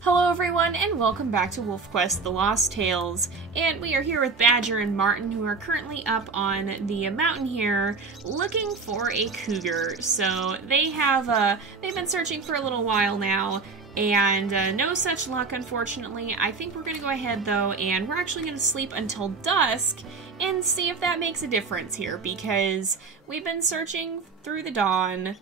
Hello everyone, and welcome back to WolfQuest The Lost Tales, and we are here with Badger and Martin, who are currently up on the mountain here, looking for a cougar. So they have, they've been searching for a little while now, and no such luck, unfortunately. I think we're gonna go ahead, though, and we're actually gonna sleep until dusk, and see if that makes a difference here, because we've been searching through the dawn.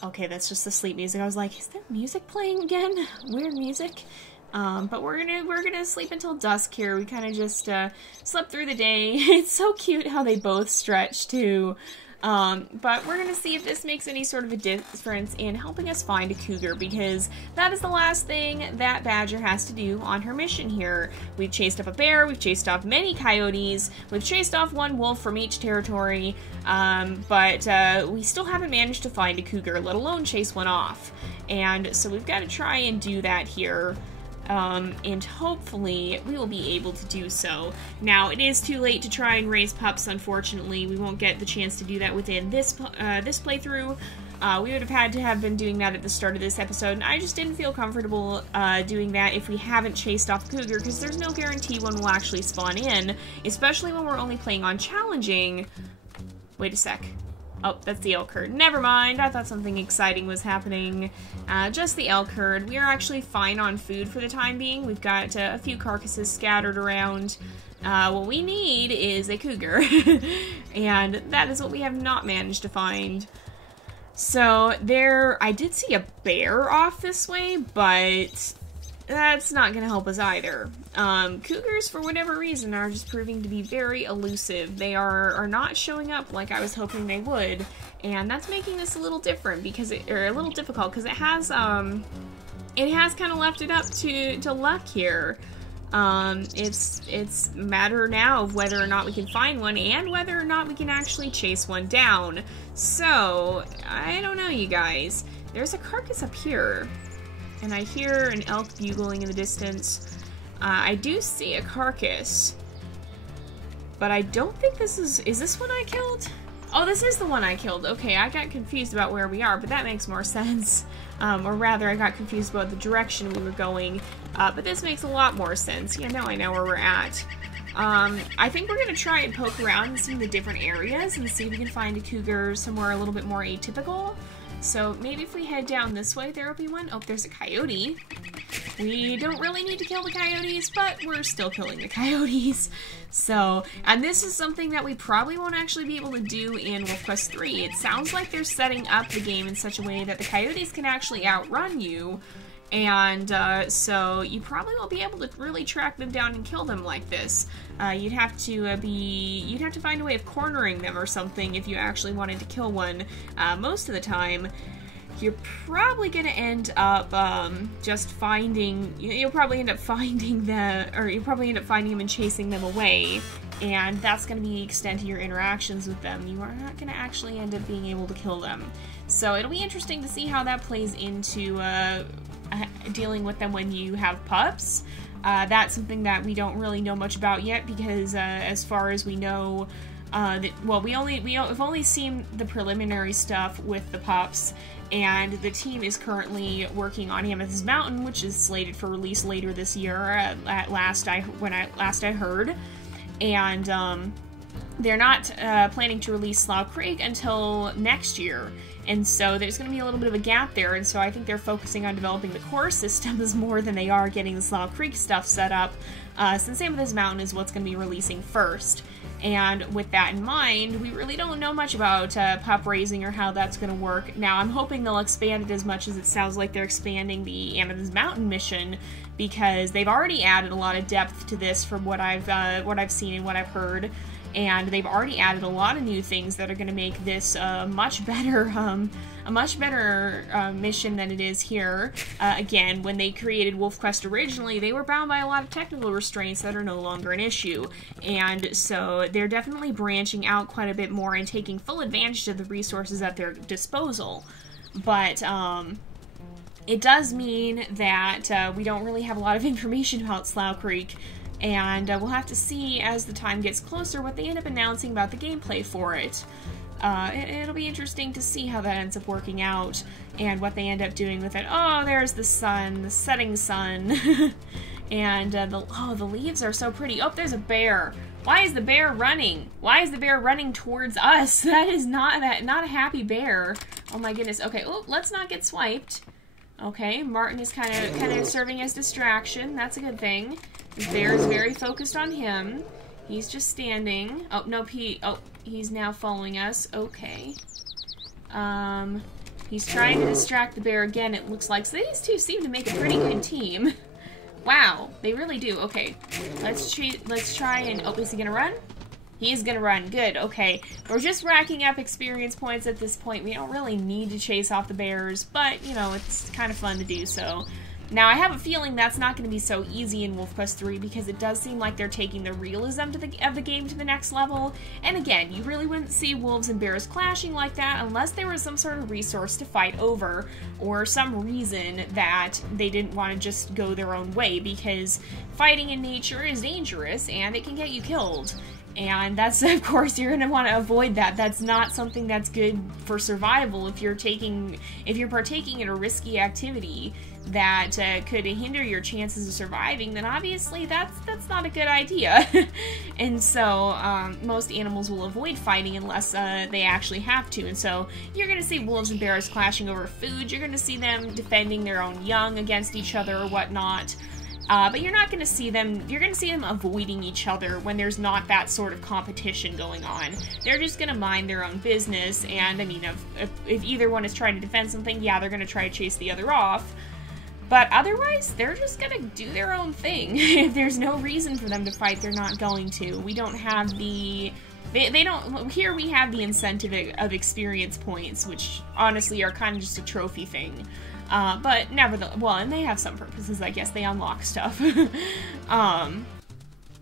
Okay, that's just the sleep music. I was like, is there music playing again? Weird music. But we're gonna sleep until dusk here. We kind of just slept through the day. It's so cute how they both stretch too. But we're gonna see if this makes any sort of a difference in helping us find a cougar, because that is the last thing that Badger has to do on her mission here. We've chased up a bear, we've chased off many coyotes, we've chased off one wolf from each territory, but we still haven't managed to find a cougar, let alone chase one off. And so we've got to try and do that here. And hopefully we will be able to do so. Now, it is too late to try and raise pups, unfortunately. We won't get the chance to do that within this playthrough. We would have had to have been doing that at the start of this episode, and I just didn't feel comfortable doing that if we haven't chased off a cougar, because there's no guarantee one will actually spawn in, especially when we're only playing on challenging. Wait a sec. Oh, that's the elk herd. Never mind, I thought something exciting was happening. Just the elk herd. We are actually fine on food for the time being. We've got a few carcasses scattered around. What we need is a cougar. And that is what we have not managed to find. So, I did see a bear off this way, but that's not going to help us either. Cougars, for whatever reason, are just proving to be very elusive. They are not showing up like I was hoping they would, and that's making this a little different, or a little difficult, because it has kind of left it up to luck here. It's a matter now of whether or not we can find one, and whether or not we can actually chase one down. So, I don't know, you guys. There's a carcass up here, and I hear an elk bugling in the distance. I do see a carcass, but I don't think this is this one I killed? Oh, this is the one I killed. Okay, I got confused about where we are, but that makes more sense. Or rather, I got confused about the direction we were going, but this makes a lot more sense. Yeah, now I know where we're at. I think we're gonna try and poke around in some of the different areas and see if we can find a cougar somewhere a little bit more atypical. So maybe if we head down this way, there will be one. Oh, there's a coyote. We don't really need to kill the coyotes, but we're still killing the coyotes. So, and this is something that we probably won't actually be able to do in WolfQuest 3. It sounds like they're setting up the game in such a way that the coyotes can actually outrun you, and so you probably won't be able to really track them down and kill them like this. You'd have to find a way of cornering them or something if you actually wanted to kill one. Most of the time, you're probably gonna end up just finding. You'll probably end up finding them and chasing them away, and that's gonna be the extent of your interactions with them. You are not gonna actually end up being able to kill them. So it'll be interesting to see how that plays into dealing with them when you have pups. That's something that we don't really know much about yet, because as far as we know, we've only seen the preliminary stuff with the pups, and the team is currently working on Amethyst Mountain, which is slated for release later this year. When I last heard, and they're not planning to release Slough Creek until next year. And so there's going to be a little bit of a gap there, and so I think they're focusing on developing the core systems more than they are getting the Slough Creek stuff set up, since Amethyst Mountain is what's going to be releasing first. And with that in mind, we really don't know much about pup raising or how that's going to work. Now, I'm hoping they'll expand it as much as it sounds like they're expanding the Amethyst Mountain mission, because they've already added a lot of depth to this from what I've seen and what I've heard. And they've already added a lot of new things that are going to make this a much better mission than it is here. Again, when they created WolfQuest originally, they were bound by a lot of technical restraints that are no longer an issue. And so they're definitely branching out quite a bit more and taking full advantage of the resources at their disposal. But it does mean that we don't really have a lot of information about Slough Creek. And we'll have to see as the time gets closer what they end up announcing about the gameplay for it. It'll be interesting to see how that ends up working out and what they end up doing with it. Oh, there's the sun, the setting sun. And the leaves are so pretty. Oh, there's a bear. Why is the bear running? Why is the bear running towards us? That is not a happy bear. Oh my goodness. Okay, oh, let's not get swiped. Okay, Martin is kind of serving as distraction. That's a good thing. The bear is very focused on him. He's just standing. Oh, nope, he's now following us. Okay. He's trying to distract the bear again, it looks like. So these two seem to make a pretty good team. Wow, they really do. Okay, let's try and... Oh, is he gonna run? He is gonna run. Good, okay. We're just racking up experience points at this point. We don't really need to chase off the bears, but, you know, it's kind of fun to do so. Now, I have a feeling that's not going to be so easy in WolfQuest 3 because it does seem like they're taking the realism of the game to the next level. And again, you really wouldn't see wolves and bears clashing like that unless there was some sort of resource to fight over or some reason that they didn't want to just go their own way, because fighting in nature is dangerous and it can get you killed. And that's, of course, you're going to want to avoid that. That's not something that's good for survival if you're partaking in a risky activity that could hinder your chances of surviving, then obviously that's not a good idea. And so most animals will avoid fighting unless they actually have to. And so you're going to see wolves and bears clashing over food. You're going to see them defending their own young against each other or whatnot. But you're not going to see them, you're going to see them avoiding each other when there's not that sort of competition going on. They're just going to mind their own business, and I mean, if either one is trying to defend something, yeah, they're going to try to chase the other off. But otherwise, they're just going to do their own thing. If there's no reason for them to fight, they're not going to. We don't have the... They don't... Here we have the incentive of experience points, which honestly are kind of just a trophy thing. But nevertheless, well, and they have some purposes, I guess. They unlock stuff.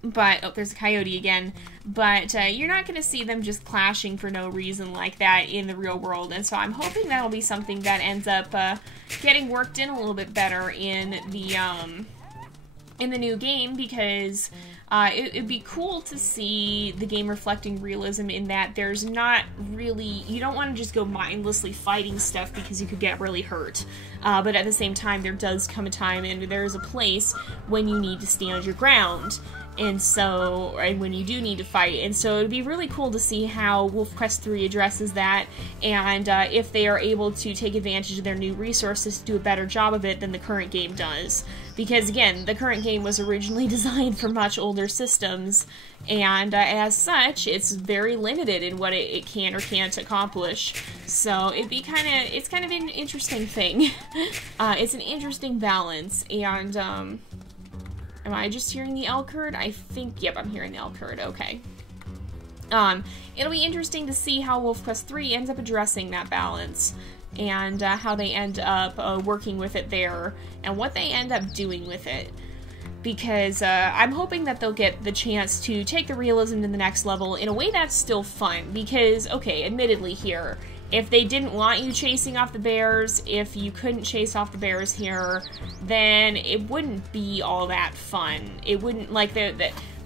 But, oh, there's a coyote again. But you're not going to see them just clashing for no reason like that in the real world. And so I'm hoping that'll be something that ends up getting worked in a little bit better in the new game, because it'd be cool to see the game reflecting realism in that there's not really... You don't want to just go mindlessly fighting stuff because you could get really hurt. But at the same time, there does come a time and there is a place when you need to stand your ground. And so, and when you do need to fight. And so it'd be really cool to see how WolfQuest 3 addresses that, and if they are able to take advantage of their new resources to do a better job of it than the current game does. Because again, the current game was originally designed for much older systems, and as such, it's very limited in what it can or can't accomplish. So it'd be it's kind of an interesting thing. It's an interesting balance, and am I just hearing the elk herd? I think, yep, I'm hearing the elk herd, okay. It'll be interesting to see how WolfQuest 3 ends up addressing that balance, and how they end up working with it there, and what they end up doing with it. Because I'm hoping that they'll get the chance to take the realism to the next level in a way that's still fun, because, okay, admittedly here, if they didn't want you chasing off the bears, if you couldn't chase off the bears here, then it wouldn't be all that fun. It wouldn't, like,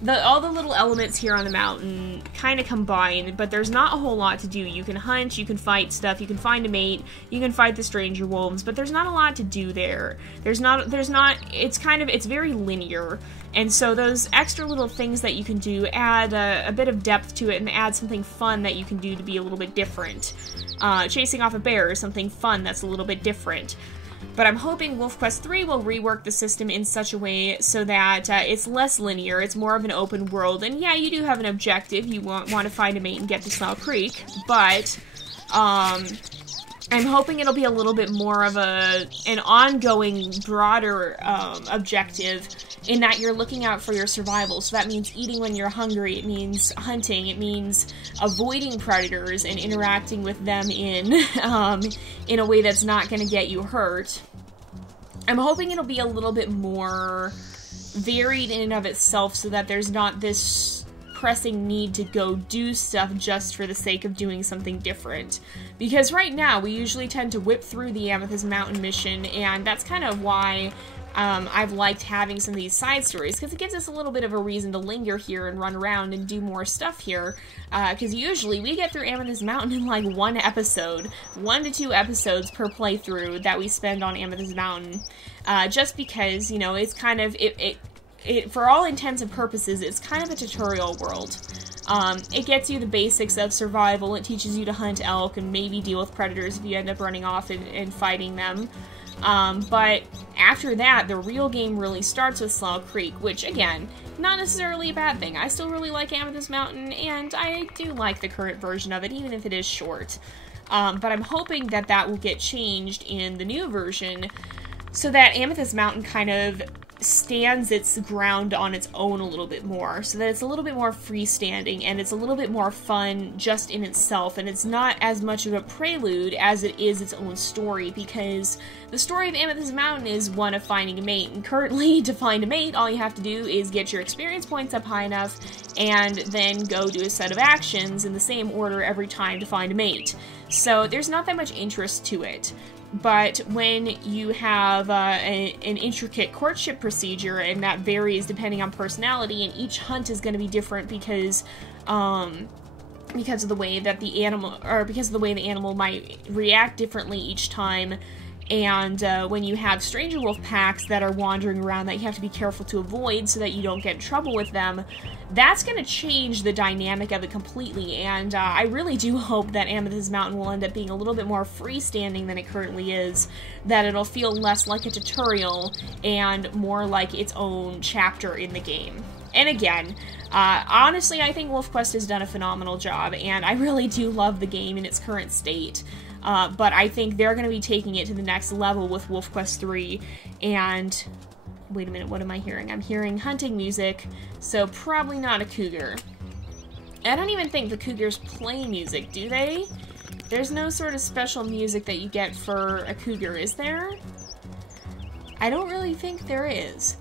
all the little elements here on the mountain kind of combine, but there's not a whole lot to do. You can hunt, you can fight stuff, you can find a mate, you can fight the stranger wolves, but there's not a lot to do there. It's very linear. And so those extra little things that you can do add a bit of depth to it and add something fun that you can do to be a little bit different. Chasing off a bear is something fun that's a little bit different. But I'm hoping WolfQuest 3 will rework the system in such a way so that it's less linear, it's more of an open world. And yeah, you do have an objective, you want to find a mate and get to Smile Creek, but I'm hoping it'll be a little bit more of an ongoing, broader objective, in that you're looking out for your survival. So that means eating when you're hungry, it means hunting, it means avoiding predators and interacting with them in a way that's not going to get you hurt. I'm hoping it'll be a little bit more varied in and of itself, so that there's not this pressing need to go do stuff just for the sake of doing something different. Because right now, we usually tend to whip through the Amethyst Mountain mission, and that's kind of why I've liked having some of these side stories, because it gives us a little bit of a reason to linger here and run around and do more stuff here, because usually we get through Amethyst Mountain in like 1 episode, 1 to 2 episodes per playthrough that we spend on Amethyst Mountain, just because, you know, it's kind of, for all intents and purposes, it's kind of a tutorial world. It gets you the basics of survival, it teaches you to hunt elk and maybe deal with predators if you end up running off and fighting them. But after that, the real game really starts with Slough Creek, which, again, not necessarily a bad thing. I still really like Amethyst Mountain, and I do like the current version of it, even if it is short. But I'm hoping that that will get changed in the new version, so that Amethyst Mountain kind of stands its ground on its own a little bit more, so that it's a little bit more freestanding and it's a little bit more fun just in itself, and it's not as much of a prelude as it is its own story, because the story of Amethyst Mountain is one of finding a mate, and currently to find a mate all you have to do is get your experience points up high enough and then go do a set of actions in the same order every time to find a mate. So there's not that much interest to it. But when you have an intricate courtship procedure, and that varies depending on personality, and each hunt is going to be different because of the way that the animal might react differently each time. And when you have stranger wolf packs that are wandering around that you have to be careful to avoid so that you don't get in trouble with them, that's going to change the dynamic of it completely. And I really do hope that Amethyst Mountain will end up being a little bit more freestanding than it currently is, that it'll feel less like a tutorial and more like its own chapter in the game. And again, honestly, I think WolfQuest has done a phenomenal job, and I really do love the game in its current state. But I think they're going to be taking it to the next level with WolfQuest 3, and... Wait a minute, what am I hearing? I'm hearing hunting music, so probably not a cougar. I don't even think the cougars play music, do they? There's no sort of special music that you get for a cougar, is there? I don't really think there is.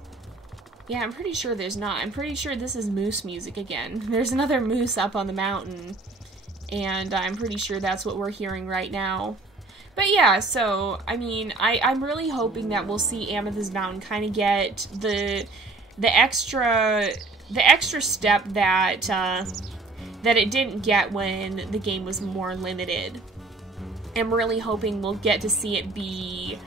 Yeah, I'm pretty sure there's not. I'm pretty sure this is moose music again. There's another moose up on the mountain, and I'm pretty sure that's what we're hearing right now. But yeah, so, I mean, I'm really hoping that we'll see Amethyst Mountain kind of get the extra step that it didn't get when the game was more limited. I'm really hoping we'll get to see it be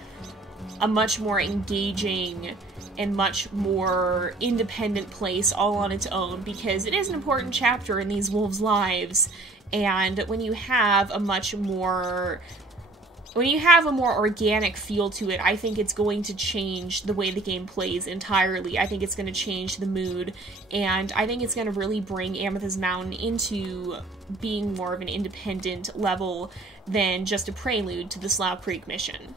a much more engaging and much more independent place all on its own, because it is an important chapter in these wolves' lives, and when you have a more organic feel to it, I think it's going to change the way the game plays entirely. I think it's going to change the mood, and I think it's going to really bring Amethyst Mountain into being more of an independent level than just a prelude to the Slough Creek mission.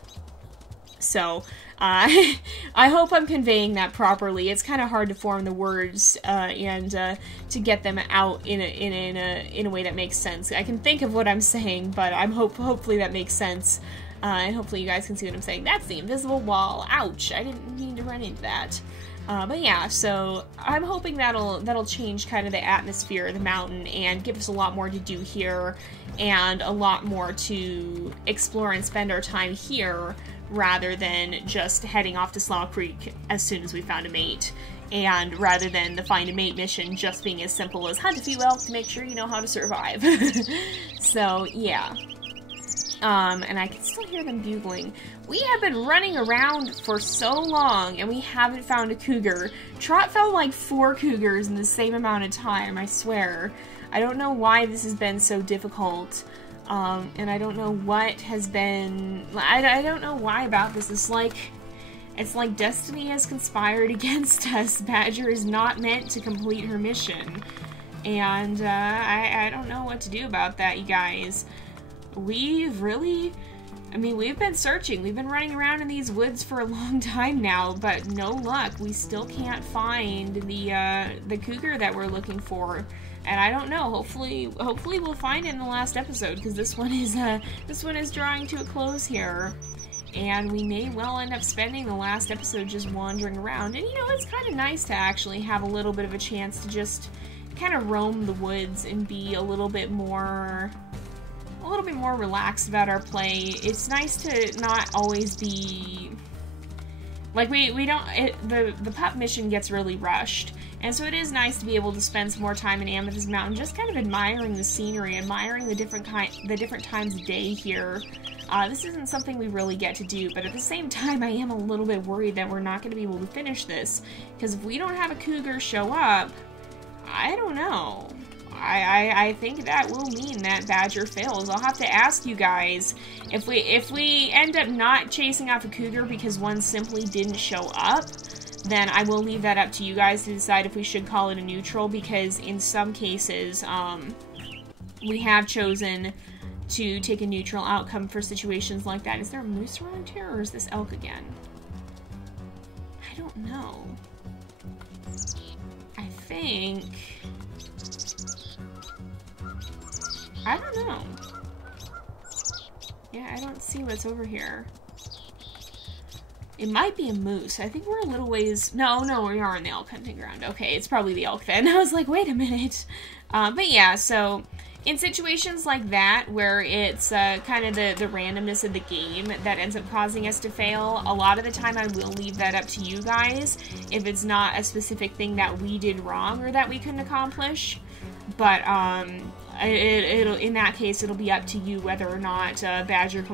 So, I hope I'm conveying that properly. It's kind of hard to form the words and to get them out in a way that makes sense. I can think of what I'm saying, but hopefully that makes sense, and hopefully you guys can see what I'm saying. That's the invisible wall. Ouch! I didn't mean to run into that. But yeah, so I'm hoping that'll change kind of the atmosphere of the mountain and give us a lot more to do here, and a lot more to explore and spend our time here, rather than just heading off to Slough Creek as soon as we found a mate, and rather than the find a mate mission just being as simple as hunt a few elk to make sure you know how to survive. So, yeah. And I can still hear them bugling. We have been running around for so long, and we haven't found a cougar. Trot found like 4 cougars in the same amount of time, I swear. I don't know why this has been so difficult. And I don't know what has been... I don't know why about this. It's like destiny has conspired against us. Badger is not meant to complete her mission. And, I don't know what to do about that, you guys. We've been searching. We've been running around in these woods for a long time now, but no luck. We still can't find the cougar that we're looking for. And I don't know, hopefully we'll find it in the last episode, because this one is drawing to a close here. And we may well end up spending the last episode just wandering around. And you know, it's kind of nice to actually have a little bit of a chance to just kind of roam the woods and be a little bit more relaxed about our play. It's nice to not always be Like, we don't, the pup mission gets really rushed. And so it is nice to be able to spend some more time in Amethyst Mountain, just kind of admiring the scenery, admiring the different times of day here. This isn't something we really get to do, but at the same time, I am a little bit worried that we're not going to be able to finish this. Because if we don't have a cougar show up, I don't know. I think that will mean that Badger fails. I'll have to ask you guys, if we end up not chasing off a cougar because one simply didn't show up, then I will leave that up to you guys to decide if we should call it a neutral, because in some cases, we have chosen to take a neutral outcome for situations like that. Is there a moose around here, or is this elk again? I don't know. I think... I don't know. Yeah, I don't see what's over here. It might be a moose. I think we're a little ways... No, we are on the elk hunting ground. Okay, it's probably the elk then. I was like, wait a minute. But yeah, so in situations like that, where it's kind of the randomness of the game that ends up causing us to fail, a lot of the time I will leave that up to you guys if it's not a specific thing that we did wrong or that we couldn't accomplish. But, it'll in that case, it'll be up to you whether or not Badger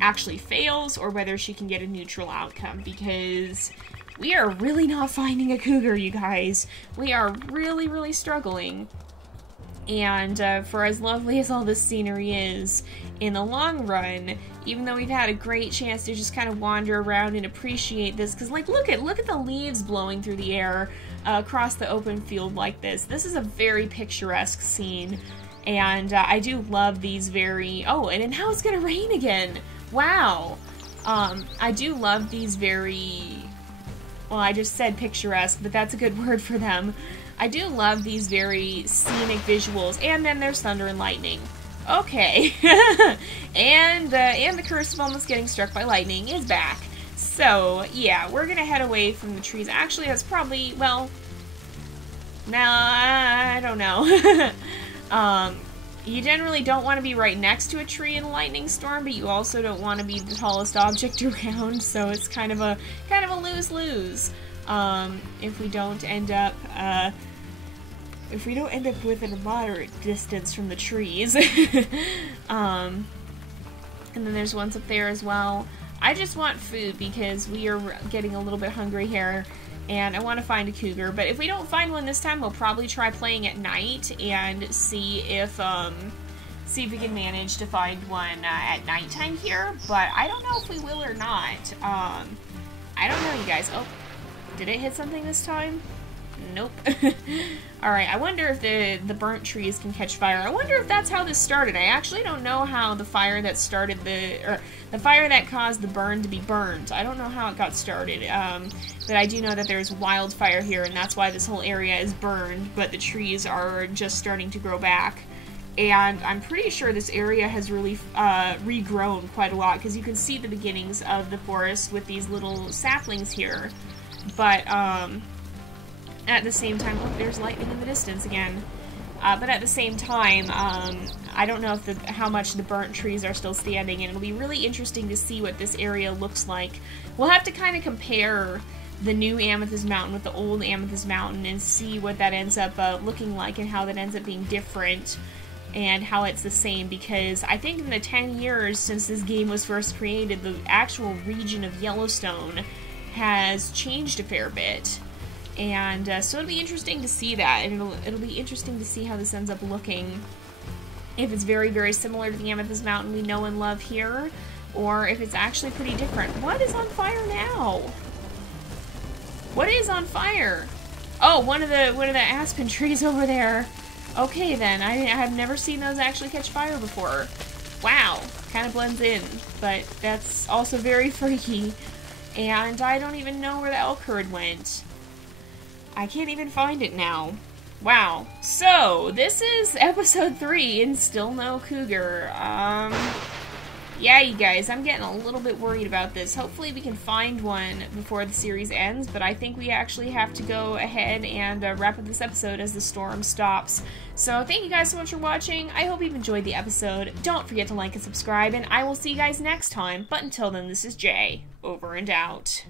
actually fails, or whether she can get a neutral outcome, because we are really not finding a cougar, you guys. We are really, really struggling. And for as lovely as all this scenery is, in the long run, even though we've had a great chance to just kind of wander around and appreciate this, because like, look at the leaves blowing through the air across the open field like this. This is a very picturesque scene, and I do love these very... Oh, and now it's gonna rain again! Wow! I do love these very... Well, I just said picturesque, but that's a good word for them. I do love these very scenic visuals, and then there's thunder and lightning. Okay. and the curse of almost getting struck by lightning is back. So, yeah, we're gonna head away from the trees. Actually, that's probably, well... No, I don't know. You generally don't want to be right next to a tree in a lightning storm, but you also don't want to be the tallest object around, so it's kind of a lose-lose. If we don't end up within a moderate distance from the trees. And then there's ones up there as well. I just want food because we are getting a little bit hungry here, and I want to find a cougar. But if we don't find one this time, we'll probably try playing at night and see if we can manage to find one at nighttime here. But I don't know if we will or not. I don't know, you guys. Oh, did it hit something this time? Nope. Alright, I wonder if the burnt trees can catch fire. I wonder if that's how this started. I actually don't know how the fire that started the fire that caused the burn to be burned. I don't know how it got started. But I do know that there's wildfire here, and that's why this whole area is burned, but the trees are just starting to grow back. And I'm pretty sure this area has really regrown quite a lot, because you can see the beginnings of the forest with these little saplings here. But, at the same time, look, there's lightning in the distance again. But at the same time, I don't know if how much the burnt trees are still standing, and it'll be really interesting to see what this area looks like. We'll have to kind of compare the new Amethyst Mountain with the old Amethyst Mountain and see what that ends up looking like, and how that ends up being different, and how it's the same, because I think in the 10 years since this game was first created, the actual region of Yellowstone has changed a fair bit. And so it'll be interesting to see that, and it'll be interesting to see how this ends up looking. If it's very, very similar to the Amethyst Mountain we know and love here, or if it's actually pretty different. What is on fire now? What is on fire? Oh, one of the aspen trees over there. Okay then, I have never seen those actually catch fire before. Wow, kind of blends in, but that's also very freaky. And I don't even know where the elk herd went. I can't even find it now. Wow. So, this is episode 3 and still no cougar. Yeah, you guys, I'm getting a little bit worried about this. Hopefully we can find one before the series ends, but I think we actually have to go ahead and wrap up this episode as the storm stops. So thank you guys so much for watching. I hope you've enjoyed the episode. Don't forget to like and subscribe, and I will see you guys next time. But until then, this is Jay, over and out.